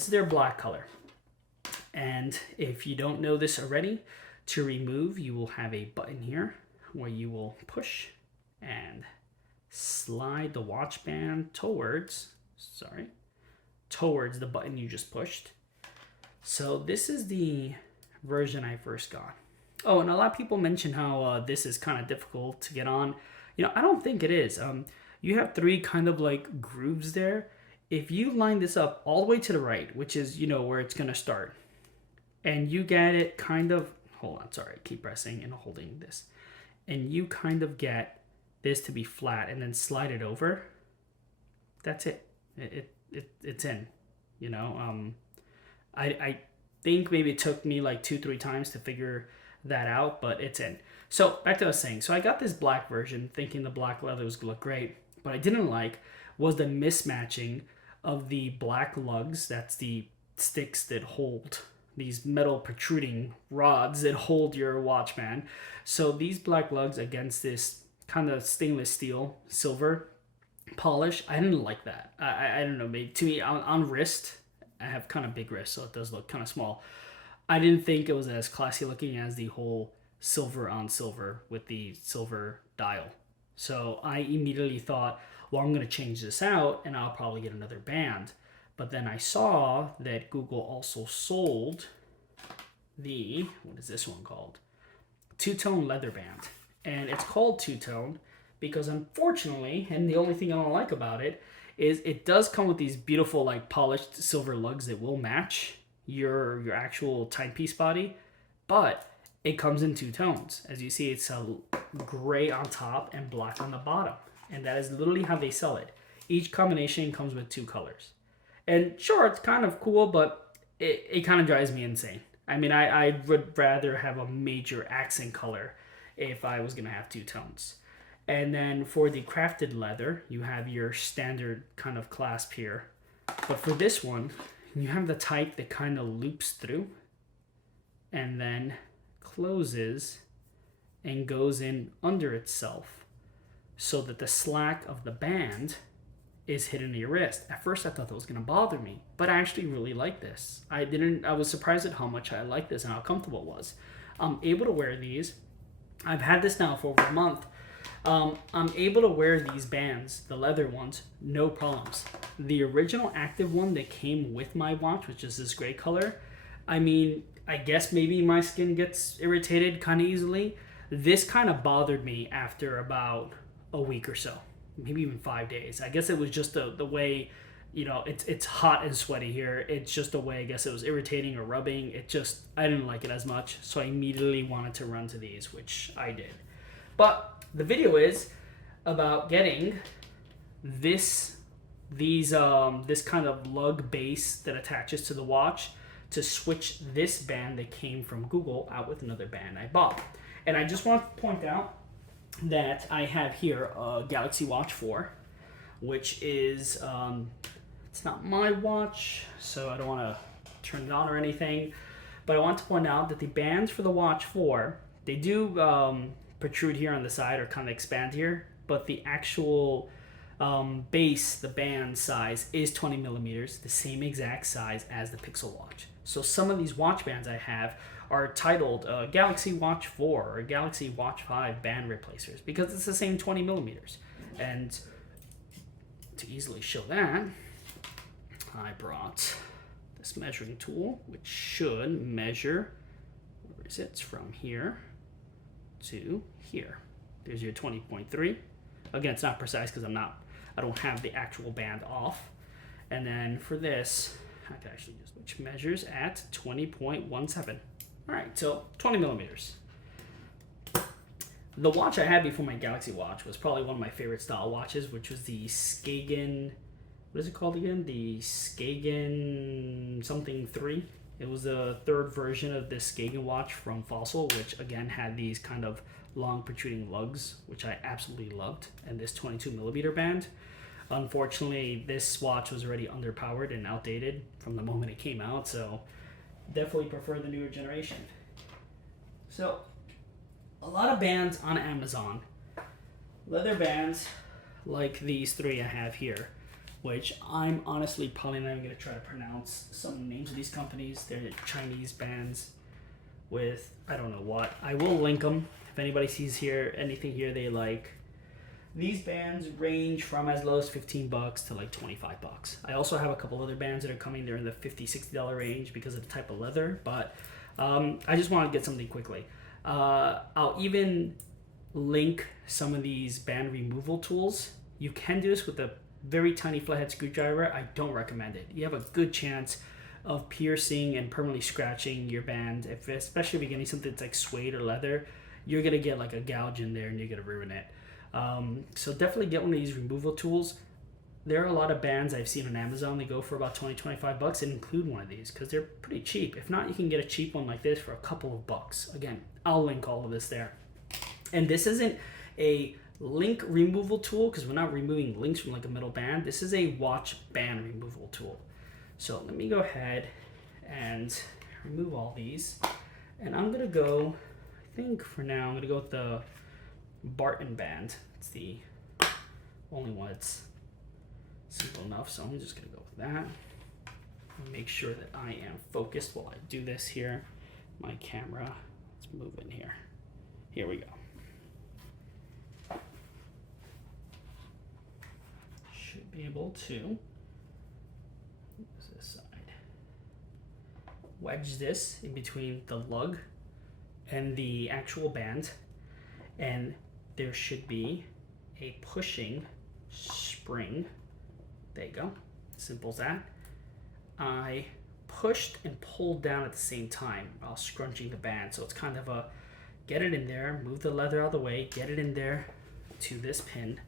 This is their black color. And if you don't know this already, to remove, you will have a button here where you will push and slide the watch band towards the button you just pushed. So this is the version I first got. Oh, and a lot of people mention how this is kind of difficult to get on. You know, I don't think it is. You have 3 kind of like grooves there. If you line this up all the way to the right, which is, you know, where it's going to start, and you get it kind of, hold on, sorry, keep pressing and holding this, and you kind of get this to be flat and then slide it over, that's it. It's in, you know. I think maybe it took me like 2-3 times to figure that out, but it's in. So back to what I was saying. So I got this black version thinking the black leather was gonna look great. What I didn't like was the mismatching of the black lugs, that's the sticks that hold these metal protruding rods that hold your watch band. So these black lugs against this kind of stainless steel silver polish, I didn't like that. I don't know, maybe to me on wrist, I have kind of big wrists, so it does look kind of small. I didn't think it was as classy looking as the whole silver on silver with the silver dial. So I immediately thought, well, I'm going to change this out and I'll probably get another band. But then I saw that Google also sold the, what is this one called? Two-tone leather band. And it's called two-tone because unfortunately, and the only thing I don't like about it, is it does come with these beautiful like polished silver lugs that will match your actual timepiece body, but it comes in 2 tones. As you see, it's a gray on top and black on the bottom. And that is literally how they sell it. Each combination comes with 2 colors. And sure, it's kind of cool, but it kind of drives me insane. I mean, I would rather have a major accent color if I was going to have 2 tones. And then for the crafted leather, you have your standard kind of clasp here. But for this one, you have the type that kind of loops through and then closes and goes in under itself so that the slack of the band is hidden in your wrist. At first I thought that was going to bother me, but I actually really like this. I was surprised at how much I like this and how comfortable it was. I'm able to wear these. I've had this now for over a month. I'm able to wear these bands, the leather ones, no problems. The original active one that came with my watch, which is this gray color, I mean, I guess maybe my skin gets irritated kind of easily. This kind of bothered me after about a week or so, maybe even 5 days. I guess it was just the way, you know, it's hot and sweaty here. It's just the way, I guess it was irritating or rubbing. I didn't like it as much, so I immediately wanted to run to these, which I did. But the video is about getting this kind of lug base that attaches to the watch to switch this band that came from Google out with another band I bought. And I just want to point out that I have here a Galaxy Watch 4, which is, it's not my watch, so I don't want to turn it on or anything, but I want to point out that the bands for the Watch 4, they do protrude here on the side or kind of expand here, but the actual base, the band size, is 20 millimeters, the same exact size as the Pixel Watch. So some of these watch bands I have are titled Galaxy Watch 4 or Galaxy Watch 5 band replacers because it's the same 20 millimeters. And to easily show that, I brought this measuring tool, which should measure, where is it? It's from here to here. There's your 20.3. Again, it's not precise because I don't have the actual band off. And then for this, I can actually use, which measures at 20.17. All right, so 20 millimeters. The watch I had before my Galaxy Watch was probably one of my favorite style watches, which was the Skagen, what is it called again? The Skagen something 3. It was the 3rd version of this Skagen watch from Fossil, which again had these kind of long protruding lugs, which I absolutely loved, and this 22 millimeter band. Unfortunately, this watch was already underpowered and outdated from the moment it came out, so definitely prefer the newer generation. So, a lot of bands on Amazon, leather bands like these 3 I have here, which I'm honestly probably not even going to try to pronounce some names of these companies. They're Chinese bands with I don't know what. I will link them if anybody sees here anything here they like. These bands range from as low as $15 to like $25. I also have a couple other bands that are coming. They're in the $50, $60 range because of the type of leather, but I just want to get something quickly. I'll even link some of these band removal tools. You can do this with a very tiny flathead screwdriver. I don't recommend it. You have a good chance of piercing and permanently scratching your band, especially if you're getting something that's like suede or leather. You're gonna get like a gouge in there and you're gonna ruin it. So definitely get one of these removal tools. There are a lot of bands I've seen on Amazon. They go for about $20-25 and include one of these because they're pretty cheap. If not, you can get a cheap one like this for a couple of bucks. Again, I'll link all of this there. And this isn't a link removal tool because we're not removing links from like a metal band. This is a watch band removal tool. So let me go ahead and remove all these. And I'm gonna go, I think for now, I'm gonna go with the Barton band. It's the only one that's simple enough, so I'm just gonna go with that. Make sure that I am focused while I do this here. My camera, let's move in here. Here we go. Should be able to use this side. Wedge this in between the lug and the actual band, and there should be a pushing spring. There you go. Simple as that. I pushed and pulled down at the same time while scrunching the band. So it's kind of a get it in there, move the leather out of the way, get it in there to this pin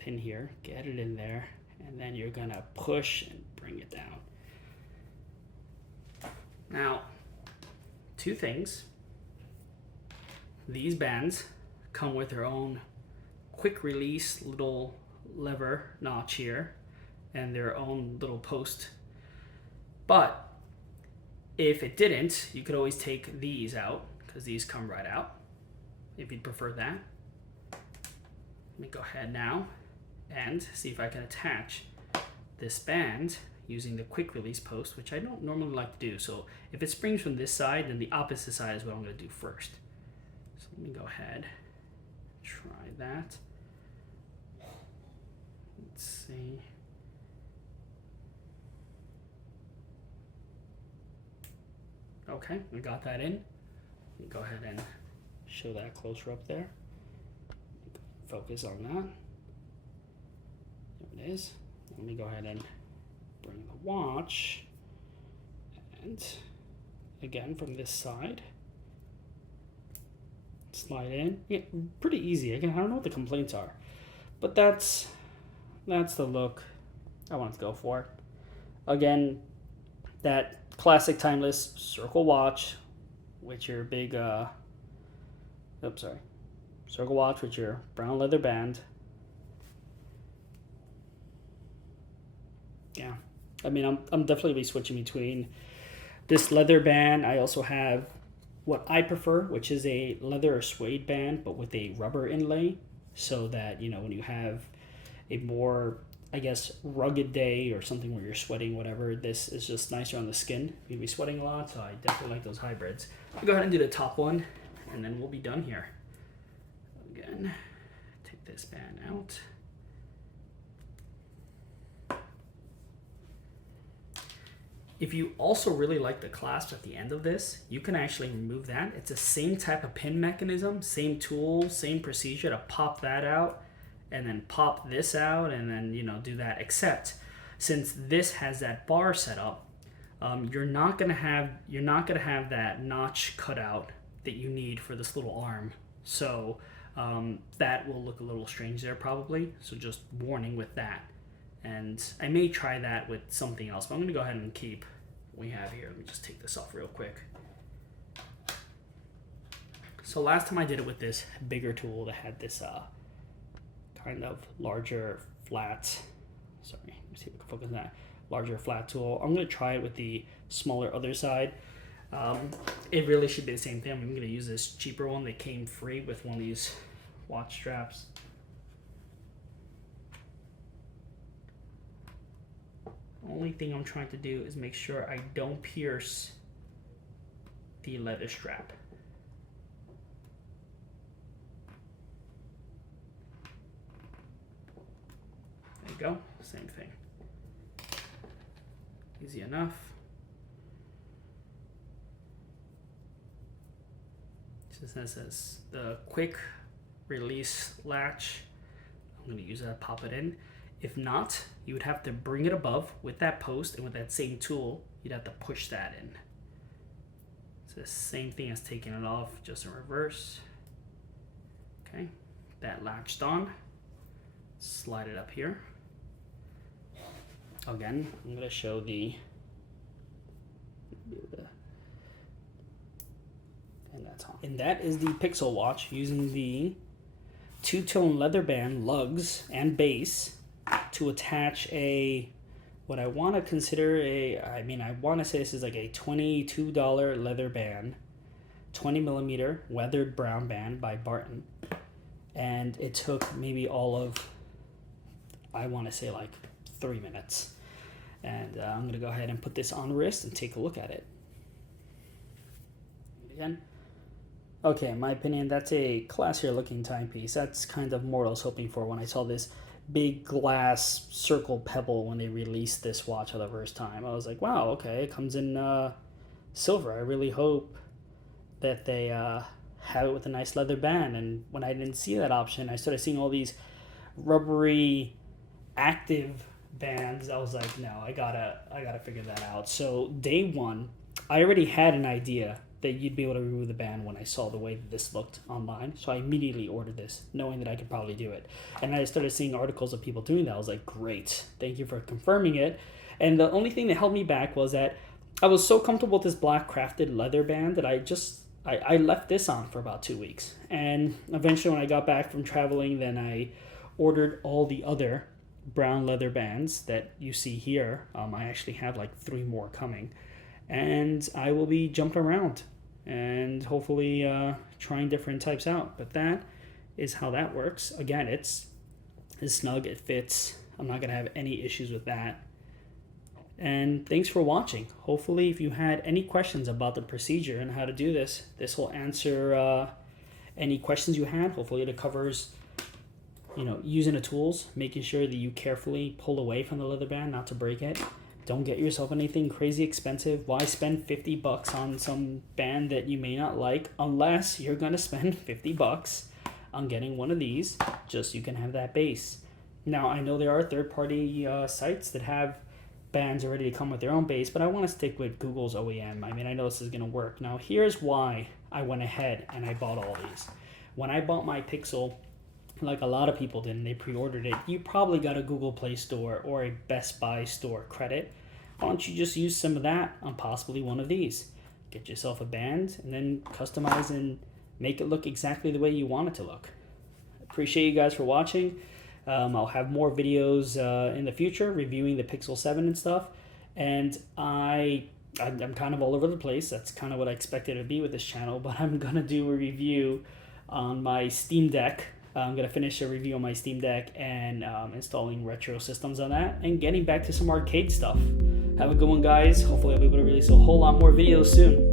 here, get it in there, and then you're gonna push and bring it down. Now, two things. These bands come with their own quick release little lever notch here and their own little post. But if it didn't, you could always take these out because these come right out if you'd prefer that. Let me go ahead now and see if I can attach this band using the quick release post, which I don't normally like to do. So if it springs from this side, then the opposite side is what I'm going to do first. So let me go ahead, try that. Let's see. Okay, we got that in. Let me go ahead and show that closer up there. Focus on that. There it is. Let me go ahead and bring the watch. And again, from this side, slide in. Yeah, pretty easy. Again, I don't know what the complaints are, but that's the look I want to go for. Again, that classic timeless circle watch with your big circle watch with your brown leather band. Yeah, I mean, I'm definitely be switching between this leather band. I also have what I prefer, which is a leather or suede band, but with a rubber inlay, so that, you know, when you have a more, I guess, rugged day or something where you're sweating, whatever, this is just nicer on the skin. You'll be sweating a lot, so I definitely like those hybrids. I'll go ahead and do the top one, and then we'll be done here. Again, take this band out. If you also really like the clasp at the end of this, you can actually remove that. It's the same type of pin mechanism, same tool, same procedure to pop that out and then pop this out and then, you know, do that. Except since this has that bar set up, you're not gonna have that notch cut out that you need for this little arm. So that will look a little strange there probably. So just warning with that. And I may try that with something else, but I'm going to go ahead and keep what we have here. Let me just take this off real quick. So last time I did it with this bigger tool that had this kind of larger flat, sorry, let me see if we can focus on that, larger flat tool. I'm going to try it with the smaller other side. It really should be the same thing. I'm going to use this cheaper one that came free with one of these watch straps. Only thing I'm trying to do is make sure I don't pierce the leather strap. There you go, same thing. Easy enough. This says the quick release latch. I'm going to use that to pop it in. If not, you would have to bring it above with that post, and with that same tool, you'd have to push that in. It's the same thing as taking it off, just in reverse. Okay, that latched on. Slide it up here. Again, I'm going to show the and that's on. And that is the Pixel Watch using the two-tone leather band lugs and base to attach a, what I want to consider a, I want to say this is like a $22 leather band, 20 millimeter weathered brown band by Barton. And it took maybe all of, I want to say like 3 minutes. And I'm going to go ahead and put this on wrist and take a look at it. Again. Okay, in my opinion, that's a classier looking timepiece. That's kind of more I was hoping for when I saw this big glass circle pebble when they released this watch for the first time. I was like, wow, okay, it comes in silver. I really hope that they have it with a nice leather band. And when I didn't see that option, I started seeing all these rubbery active bands. I was like, no, I gotta figure that out. So day one, I already had an idea that you'd be able to remove the band when I saw the way that this looked online. So I immediately ordered this, knowing that I could probably do it. And I started seeing articles of people doing that. I was like, great, thank you for confirming it. And the only thing that held me back was that I was so comfortable with this black crafted leather band that I left this on for about 2 weeks. And eventually when I got back from traveling, then I ordered all the other brown leather bands that you see here. I actually have like 3 more coming. And I will be jumping around and hopefully trying different types out. But that is how that works. Again, it's snug, it fits. I'm not going to have any issues with that. And thanks for watching. Hopefully, if you had any questions about the procedure and how to do this, this will answer any questions you had. Hopefully it covers, using the tools, making sure that you carefully pull away from the leather band, not to break it. Don't get yourself anything crazy expensive. Why spend $50 on some band that you may not like, unless you're going to spend $50 on getting one of these, just so you can have that base. Now, I know there are third-party sites that have bands already to come with their own base, but I want to stick with Google's OEM. I know this is going to work. Now, here's why I went ahead and I bought all these. When I bought my Pixel, like a lot of people did, and they pre-ordered it, you probably got a Google Play Store or a Best Buy store credit. Why don't you just use some of that on possibly one of these? Get yourself a band and then customize and make it look exactly the way you want it to look. Appreciate you guys for watching. I'll have more videos in the future reviewing the Pixel 7 and stuff. And I'm kind of all over the place. That's kind of what I expected it to be with this channel. But I'm going to do a review on my Steam Deck. I'm going to finish a review on my Steam Deck and installing retro systems on that and getting back to some arcade stuff. Have a good one, guys. Hopefully I'll be able to release a whole lot more videos soon.